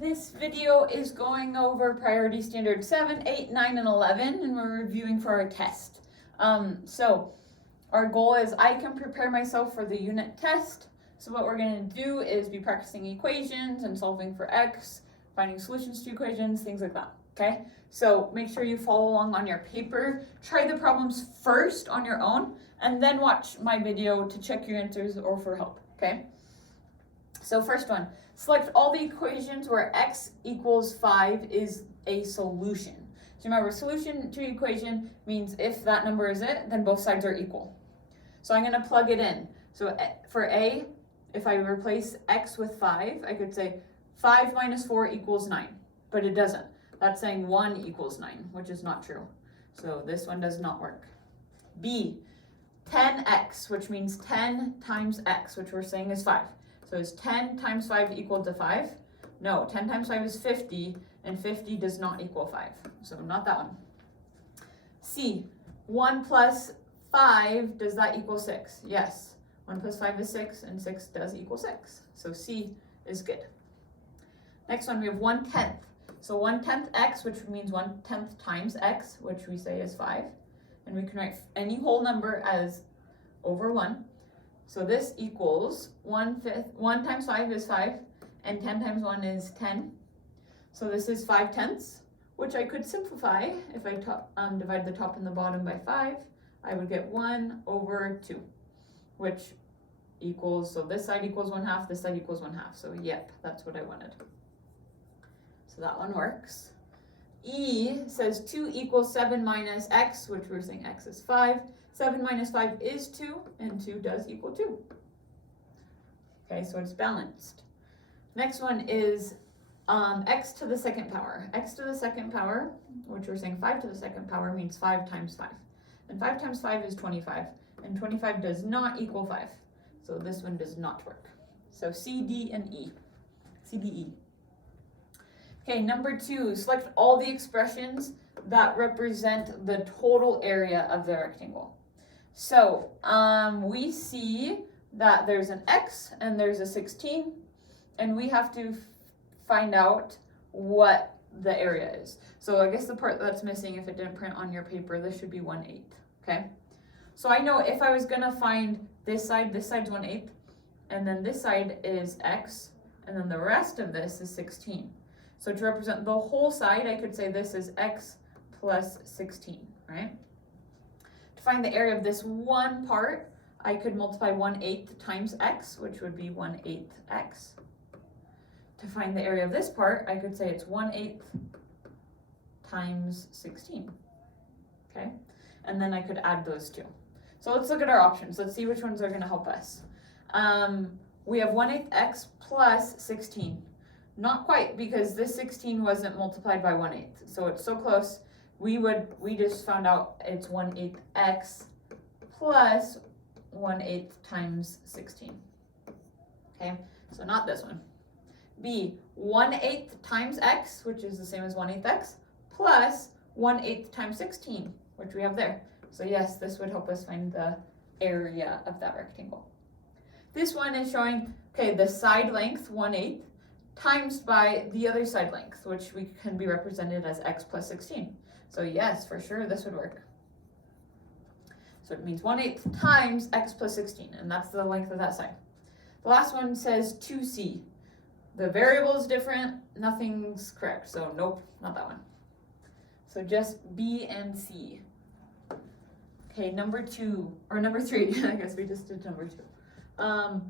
This video is going over priority standard 7, 8, 9, and 11, and we're reviewing for our test. So our goal is I can prepare myself for the unit test. So what we're going to do is be practicing equations and solving for x, finding solutions to equations, things like that, okay? So make sure you follow along on your paper. Try the problems first on your own, and then watch my video to check your answers or for help, okay? So first one, select all the equations where x equals 5 is a solution. So remember, solution to equation means if that number is it, then both sides are equal. So I'm going to plug it in. So for a, if I replace x with 5, I could say 5 minus 4 equals 9, but it doesn't. That's saying 1 equals 9, which is not true. So this one does not work. B, 10x, which means 10 times x, which we're saying is 5. So is 10 times 5 equal to 5? No, 10 times 5 is 50, and 50 does not equal 5. So not that one. C, 1 plus 5, does that equal 6? Yes. 1 plus 5 is 6, and 6 does equal 6. So C is good. Next one, we have 1/10. So 1/10 x, which means 1/10 times x, which we say is 5. And we can write any whole number as over 1. So this equals 1/5. 1 times 5 is 5, and 10 times 1 is 10. So this is 5/10, which I could simplify. If I divide the top and the bottom by 5, I would get 1 over 2, which equals, so this side equals 1/2, this side equals 1/2. So yep, that's what I wanted. So that one works. E says 2 equals 7 minus x, which we're saying x is 5. 7 minus 5 is 2, and 2 does equal 2. Okay, so it's balanced. Next one is x to the second power. X to the second power, which we're saying 5 to the second power, means 5 times 5. And 5 times 5 is 25, and 25 does not equal 5. So this one does not work. So C, D, and E. C, D, E. Okay, number 2, select all the expressions that represent the total area of the rectangle. So we see that there's an x and there's a 16, and we have to find out what the area is. So I guess the part that's missing, if it didn't print on your paper, this should be 1/8, okay? So I know if I was gonna find this side's 1/8, and then this side is x, and then the rest of this is 16. So to represent the whole side, I could say this is x plus 16, right? To find the area of this one part, I could multiply 1/8 times x, which would be 1/8 x. To find the area of this part, I could say it's 1/8 times 16, okay? And then I could add those two. So let's look at our options. Let's see which ones are gonna help us. We have 1/8 x plus 16. Not quite, because this 16 wasn't multiplied by 1/8. So it's so close. We just found out it's 1/8 x plus 1/8 times 16. Okay, so not this one. B, 1/8 times x, which is the same as 1/8 x, plus 1/8 times 16, which we have there. So yes, this would help us find the area of that rectangle. This one is showing, okay, the side length, 1/8, times by the other side length, which we can be represented as x plus 16. So yes, for sure, this would work. So it means 1/8 times x plus 16, and that's the length of that side. The last one says 2c. The variable is different, nothing's correct, so nope, not that one. So just B and C. Okay, number 3, I guess we just did number 2.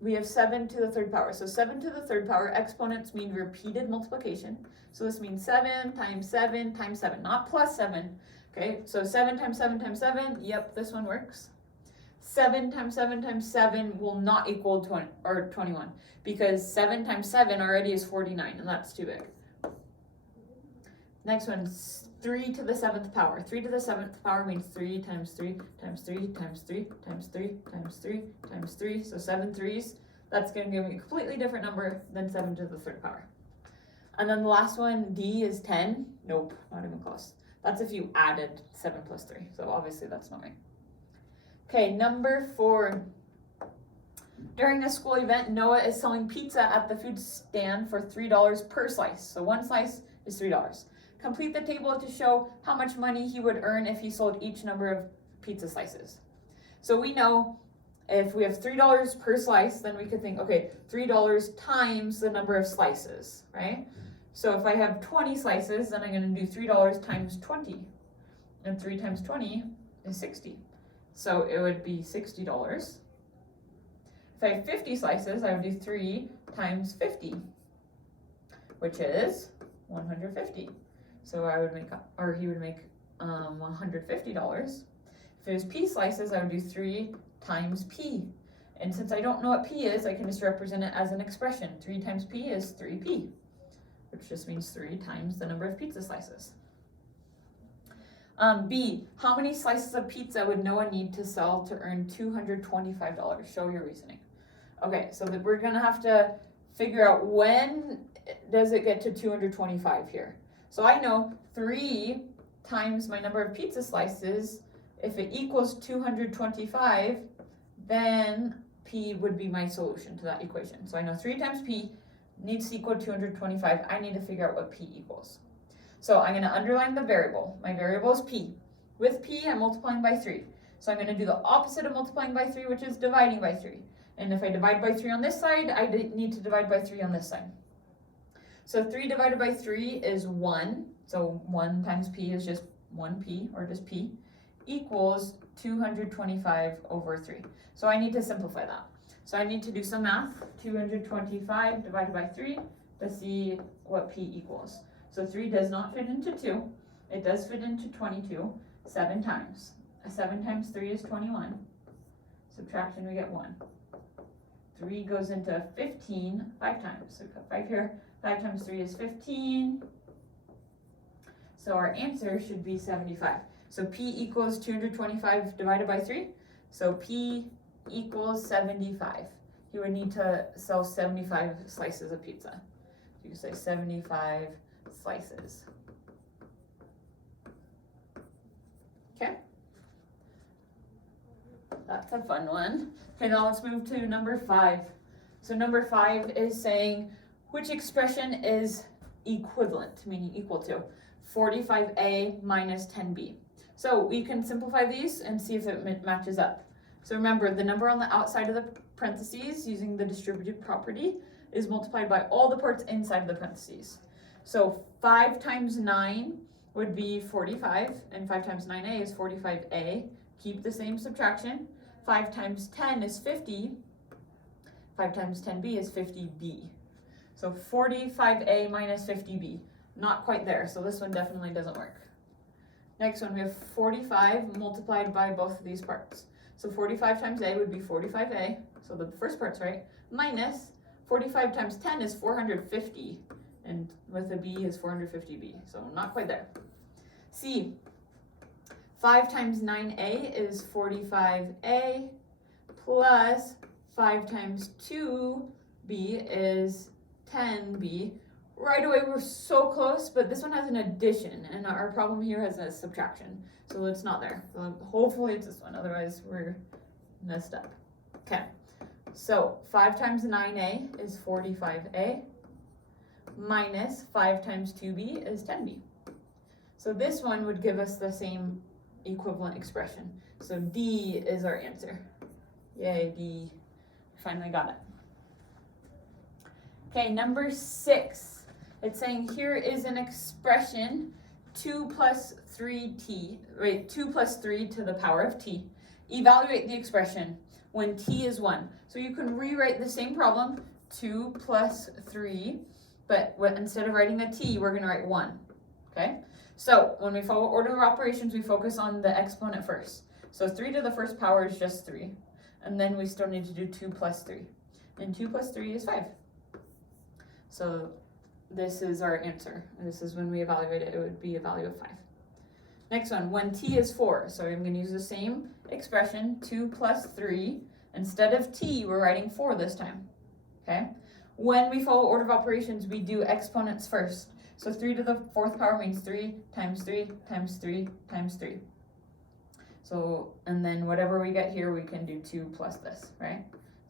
We have 7 to the third power. So 7 to the third power, exponents mean repeated multiplication. So this means 7 times 7 times 7, not plus 7. Okay, so 7 times 7 times 7, yep, this one works. 7 times 7 times 7 will not equal 21, because 7 times 7 already is 49, and that's too big. Next one, 3 to the 7th power. 3 to the 7th power means 3 times 3 times 3 times 3 times 3 times 3 times 3. So 7 3s. That's going to give me a completely different number than 7 to the 3rd power. And then the last one, D, is 10. Nope, not even close. That's if you added 7 plus 3. So obviously that's not right. Okay, number 4. During a school event, Noah is selling pizza at the food stand for $3 per slice. So one slice is $3. Complete the table to show how much money he would earn if he sold each number of pizza slices. So we know if we have $3 per slice, then we could think, okay, $3 times the number of slices, right? So if I have 20 slices, then I'm going to do $3 times 20. And 3 times 20 is 60. So it would be $60. If I have 50 slices, I would do 3 times 50, which is 150. So I would make, or he would make $150. If it was p slices, I would do 3 times p. And since I don't know what p is, I can just represent it as an expression. 3 times p is 3p, which just means 3 times the number of pizza slices. B, how many slices of pizza would Noah need to sell to earn $225? Show your reasoning. Okay, so that we're gonna have to figure out when does it get to 225 here. So I know 3 times my number of pizza slices, if it equals 225, then P would be my solution to that equation. So I know 3 times P needs to equal 225. I need to figure out what P equals. So I'm going to underline the variable. My variable is P. With P, I'm multiplying by 3. So I'm going to do the opposite of multiplying by 3, which is dividing by 3. And if I divide by 3 on this side, I need to divide by 3 on this side. So 3 divided by 3 is 1. So 1 times P is just 1P, or just P, equals 225 over 3. So I need to simplify that. So I need to do some math. 225 divided by 3 to see what P equals. So 3 does not fit into 2. It does fit into 22 7 times. 7 times 3 is 21. Subtraction, we get 1. 3 goes into 15 5 times. So put 5 here. 5 times 3 is 15. So our answer should be 75. So P equals 225 divided by 3. So P equals 75. He would need to sell 75 slices of pizza. You can say 75 slices. Okay? That's a fun one. Okay, now let's move to number 5. So number 5 is saying which expression is equivalent, meaning equal to 45a minus 10b. So we can simplify these and see if it matches up. So remember, the number on the outside of the parentheses using the distributive property is multiplied by all the parts inside of the parentheses. So 5 times 9 would be 45, and 5 times 9a is 45a. Keep the same subtraction. 5 times 10 is 50. 5 times 10b is 50b. So 45a minus 50b. Not quite there, so this one definitely doesn't work. Next one, we have 45 multiplied by both of these parts. So 45 times a would be 45a, so the first part's right, minus 45 times 10 is 450, and with a b is 450b, so not quite there. C, 5 times 9a is 45a, plus 5 times 2b is 10b. Right away, we're so close, but this one has an addition, and our problem here has a subtraction, so it's not there. So hopefully it's this one, otherwise we're messed up. Okay, so 5 times 9a is 45a, minus 5 times 2b is 10b. So this one would give us the same equivalent expression. So D is our answer. Yay, D. Finally got it. Okay, number 6. It's saying here is an expression 2 plus 3t, right? 2 plus 3 to the power of t. Evaluate the expression when t is 1. So you can rewrite the same problem, 2 plus 3, but instead of writing a t, we're going to write 1. Okay? So when we follow order of operations, we focus on the exponent first. So 3 to the first power is just 3. And then we still need to do 2 plus 3. And 2 plus 3 is 5. So this is our answer. This is when we evaluate it, it would be a value of 5. Next one, when t is 4. So I'm going to use the same expression, 2 plus 3. Instead of t, we're writing 4 this time. Okay? When we follow order of operations, we do exponents first. So 3 to the 4th power means 3 times 3 times 3 times 3. So, and then whatever we get here, we can do 2 plus this, right?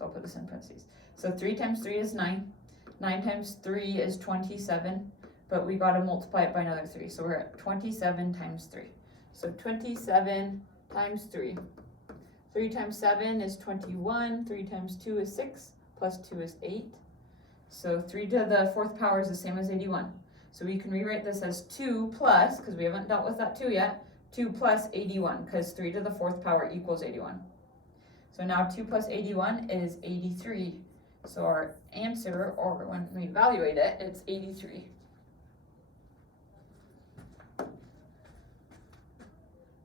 So I'll put this in parentheses. So 3 times 3 is 9. 9 times 3 is 27, but we got to multiply it by another 3. So we're at 27 times 3. So 27 times 3. 3 times 7 is 21. 3 times 2 is 6. Plus 2 is 8. So 3 to the 4th power is the same as 81. So we can rewrite this as 2 plus, because we haven't dealt with that 2 yet, 2 plus 81, because 3 to the 4th power equals 81. So now 2 plus 81 is 83. So our answer, or when we evaluate it, it's 83.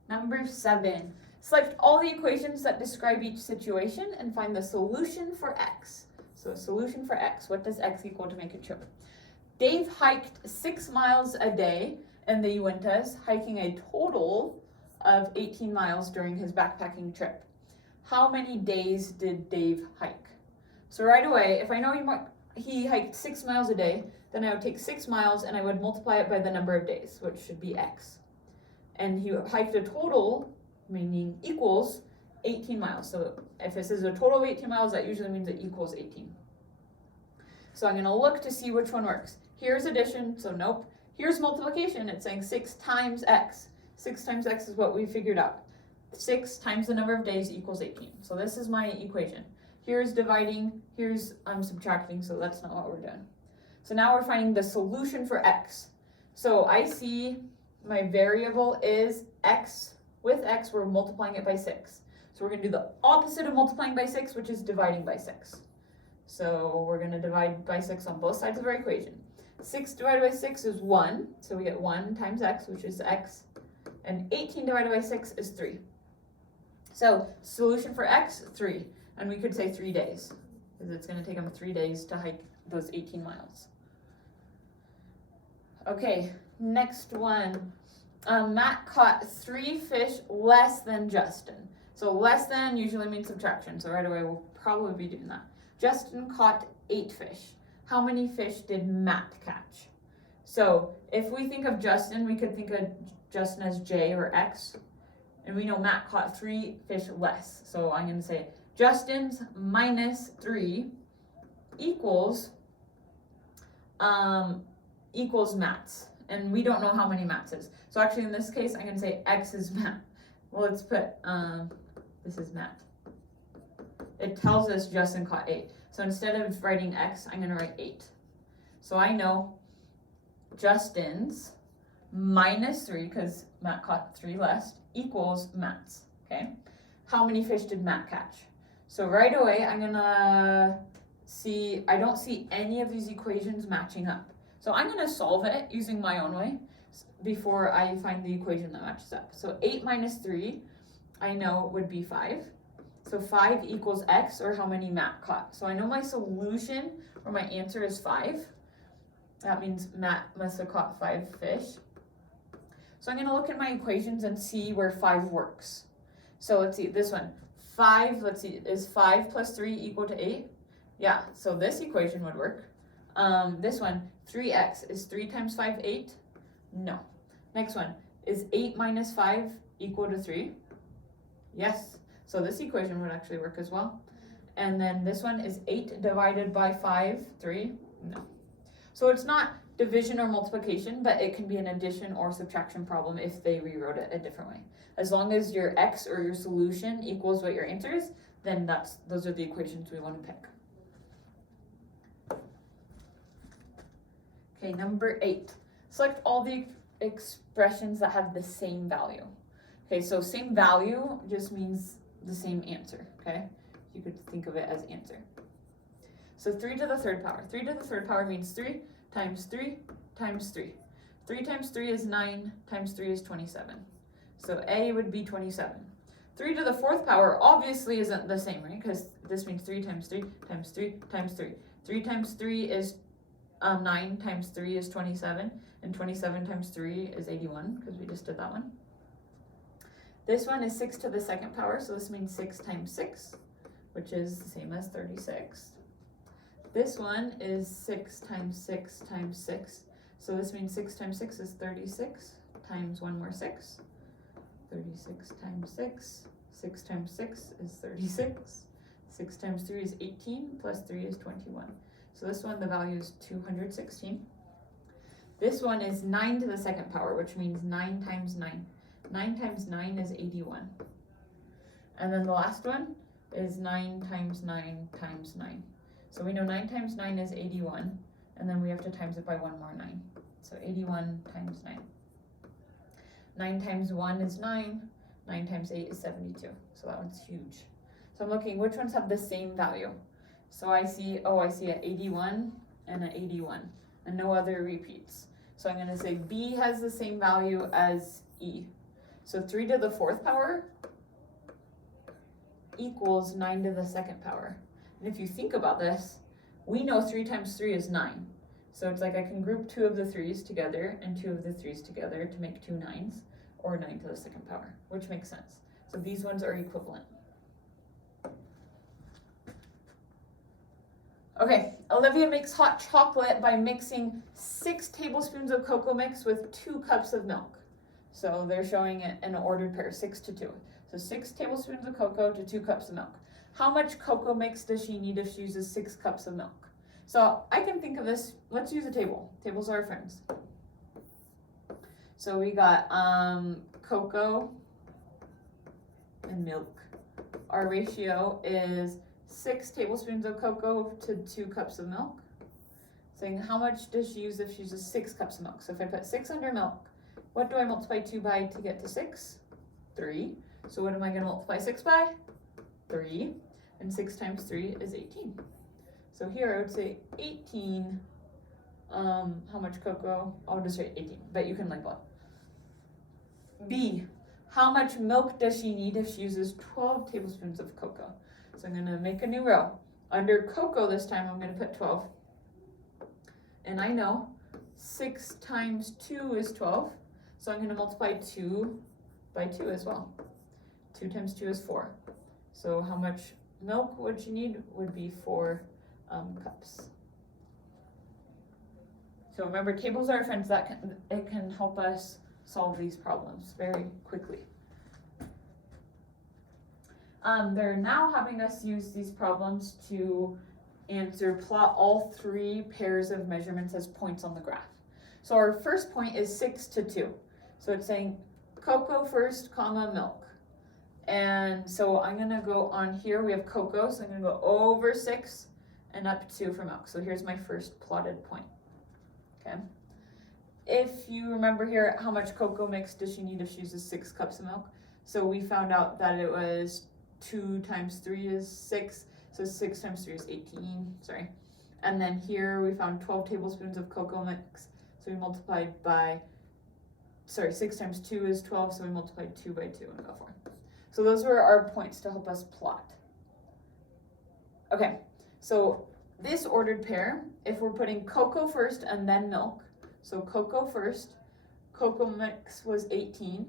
Number 7. Select all the equations that describe each situation and find the solution for x. So a solution for x. What does x equal to make a trip? Dave hiked 6 miles a day in the Uintas, hiking a total of 18 miles during his backpacking trip. How many days did Dave hike? So right away, if I know he hiked 6 miles a day, then I would take 6 miles and I would multiply it by the number of days, which should be x. And he hiked a total, meaning equals 18 miles. So if this is a total of 18 miles, that usually means it equals 18. So I'm going to look to see which one works. Here's addition, so nope. Here's multiplication, it's saying 6 times x. 6 times x is what we figured out. 6 times the number of days equals 18. So this is my equation. Here's dividing, here's I'm subtracting, so that's not what we're doing. So now we're finding the solution for x. So I see my variable is x. With x, we're multiplying it by 6. So we're going to do the opposite of multiplying by 6, which is dividing by 6. So we're going to divide by 6 on both sides of our equation. 6 divided by 6 is 1, so we get 1 times x, which is x. And 18 divided by 6 is 3. So solution for x, 3. And we could say 3 days, because it's going to take them 3 days to hike those 18 miles. Okay, next one. Matt caught 3 fish less than Justin. So less than usually means subtraction, so right away we'll probably be doing that. Justin caught 8 fish. How many fish did Matt catch? So if we think of Justin, we could think of Justin as J or X. And we know Matt caught 3 fish less. So I'm going to say Justin's minus 3 equals Matt's. And we don't know how many Matt's is. So actually in this case, I'm going to say X is Matt. Well, let's put, this is Matt. It tells us Justin caught 8. So instead of writing X, I'm going to write 8. So I know Justin's minus 3, because Matt caught 3 less, equals Matt's, okay? How many fish did Matt catch? So right away, I'm going to see, I don't see any of these equations matching up. So I'm going to solve it using my own way before I find the equation that matches up. So 8 minus 3, I know would be 5. So 5 equals x, or how many Matt caught. So I know my solution, or my answer is 5. That means Matt must have caught 5 fish. So I'm going to look at my equations and see where 5 works. So let's see, this one. 5, let's see, is 5 plus 3 equal to 8? Yeah, so this equation would work. This one, 3x, is 3 times 5 8? No. Next one, is 8 minus 5 equal to 3? Yes. So this equation would actually work as well. And then this one is 8 divided by 5, 3? No. So it's not division or multiplication, but it can be an addition or subtraction problem if they rewrote it a different way. As long as your x or your solution equals what your answer is, then those are the equations we want to pick. Okay, number 8. Select all the expressions that have the same value. Okay, so same value just means the same answer, okay? You could think of it as answer. So 3 to the 3rd power. 3 to the 3rd power means 3 times 3 times 3. 3 times 3 is 9, times 3 is 27. So A would be 27. 3 to the 4th power obviously isn't the same, right? Because this means 3 times 3 times 3 times 3. 3 times 3 is 9 times 3 is 27, and 27 times 3 is 81, because we just did that one. This one is 6 to the 2nd power, so this means 6 times 6, which is the same as 36. This one is 6 times 6 times 6, so this means 6 times 6 is 36, times one more 6. 36 times 6, 6 times 6 is 36. 6 times 3 is 18, plus 3 is 21. So this one, the value is 216. This one is 9 to the second power, which means 9 times 9. 9 times 9 is 81. And then the last one is 9 times 9 times 9. So we know 9 times 9 is 81, and then we have to times it by one more 9. So 81 times 9. 9 times 1 is 9. 9 times 8 is 72. So that one's huge. So I'm looking, which ones have the same value? So I see an 81 and an 81, and no other repeats. So I'm going to say B has the same value as E. So 3 to the fourth power equals 9 to the second power. And if you think about this, we know 3 times 3 is 9. So it's like I can group 2 of the 3's together and 2 of the 3's together to make 2 9's, or 9 to the second power, which makes sense. So these ones are equivalent. Okay, Olivia makes hot chocolate by mixing 6 tablespoons of cocoa mix with 2 cups of milk. So they're showing it in an ordered pair, 6 to 2. So 6 tablespoons of cocoa to 2 cups of milk. How much cocoa mix does she need if she uses 6 cups of milk? So I can think of this, let's use a table. Tables are our friends. So we got cocoa and milk. Our ratio is 6 tablespoons of cocoa to 2 cups of milk. Saying how much does she use if she uses 6 cups of milk? So if I put 6 under milk, what do I multiply 2 by to get to 6? 3. So what am I going to multiply 6 by? 3. And 6 times 3 is 18. So here I would say 18, how much cocoa? I'll just write 18, but you can label it. B, how much milk does she need if she uses 12 tablespoons of cocoa? So I'm going to make a new row. Under cocoa this time, I'm going to put 12. And I know 6 times 2 is 12. So I'm going to multiply 2 by 2 as well. 2 times 2 is 4. So how much milk would she need? Would be 4 cups. So remember, tables are our friends. It can help us solve these problems very quickly. They're now having us use these problems to plot all 3 pairs of measurements as points on the graph. So our first point is 6 to 2. So it's saying cocoa first, comma, milk. And so I'm going to go on here. We have cocoa, so I'm going to go over 6 and up 2 for milk. So here's my first plotted point. Okay. If you remember here, how much cocoa mix does she need if she uses 6 cups of milk? So we found out that it was 2 times 3 is 6. So 6 times 3 is 18, sorry. And then here we found 12 tablespoons of cocoa mix. So we multiplied by, 6 times 2 is 12. So we multiplied 2 by 2 and got 4. So those were our points to help us plot. Okay, so this ordered pair, if we're putting cocoa first and then milk, so cocoa first, cocoa mix was 18,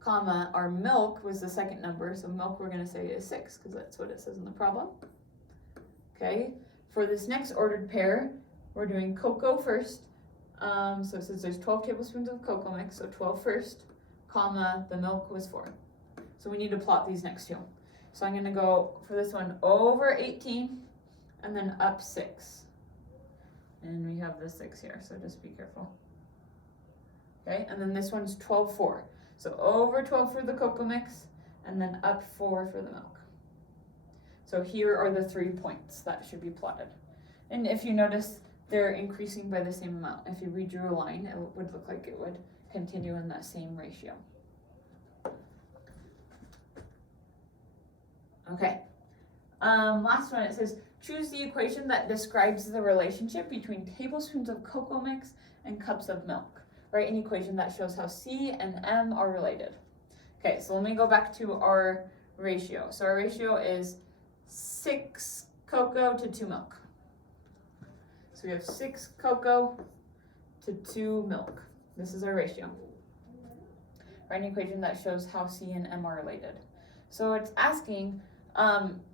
comma, our milk was the second number, so milk we're going to say is 6, because that's what it says in the problem. Okay, for this next ordered pair, we're doing cocoa first, so it says there's 12 tablespoons of cocoa mix, so 12 first, comma, the milk was 4. So we need to plot these next two. So I'm going to go for this one over 18 and then up 6. And we have the 6 here, so just be careful. Okay, and then this one's 12, 4. So over 12 for the cocoa mix and then up 4 for the milk. So here are the 3 points that should be plotted. And if you notice, they're increasing by the same amount. If you redrew a line, it would look like it would continue in that same ratio. Okay, last one, it says, choose the equation that describes the relationship between tablespoons of cocoa mix and cups of milk. Write an equation that shows how C and M are related. Okay, so let me go back to our ratio. So our ratio is 6 cocoa to 2 milk. So we have 6 cocoa to 2 milk. This is our ratio. Write an equation that shows how C and M are related. So it's asking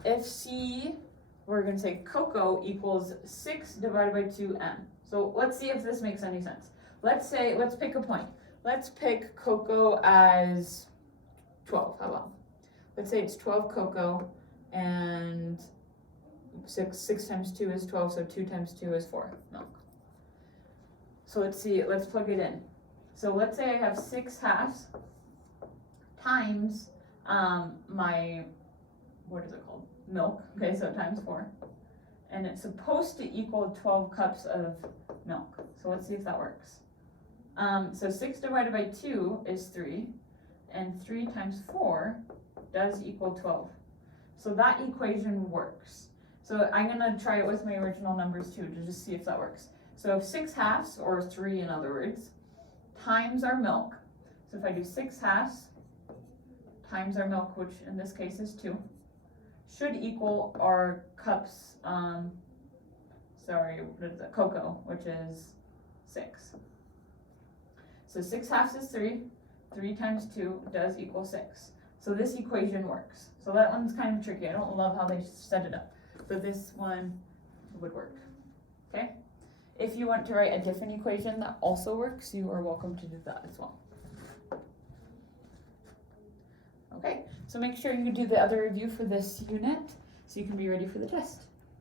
if C, we're going to say cocoa equals 6 divided by 2M. So let's see if this makes any sense. Let's pick a point. Let's pick cocoa as 12. How about? Let's say it's 12 cocoa and 6 times 2 is 12, so 2 times 2 is 4 milk. So let's plug it in. So let's say I have 6 halves times my, what is it called? Milk, okay, so times 4. And it's supposed to equal 12 cups of milk. So let's see if that works. So 6 divided by 2 is 3, and 3 times 4 does equal 12. So that equation works. So I'm gonna try it with my original numbers too, to just see if that works. So 6 halves, or 3 in other words, times our milk. So if I do 6 halves times our milk, which in this case is 2, should equal our cups, cocoa, which is 6. So 6 halves is 3, 3 times 2 does equal 6. So this equation works. So that one's kind of tricky. I don't love how they set it up, but this one would work, okay? If you want to write a different equation that also works, you are welcome to do that as well. Okay, so make sure you do the other review for this unit so you can be ready for the test.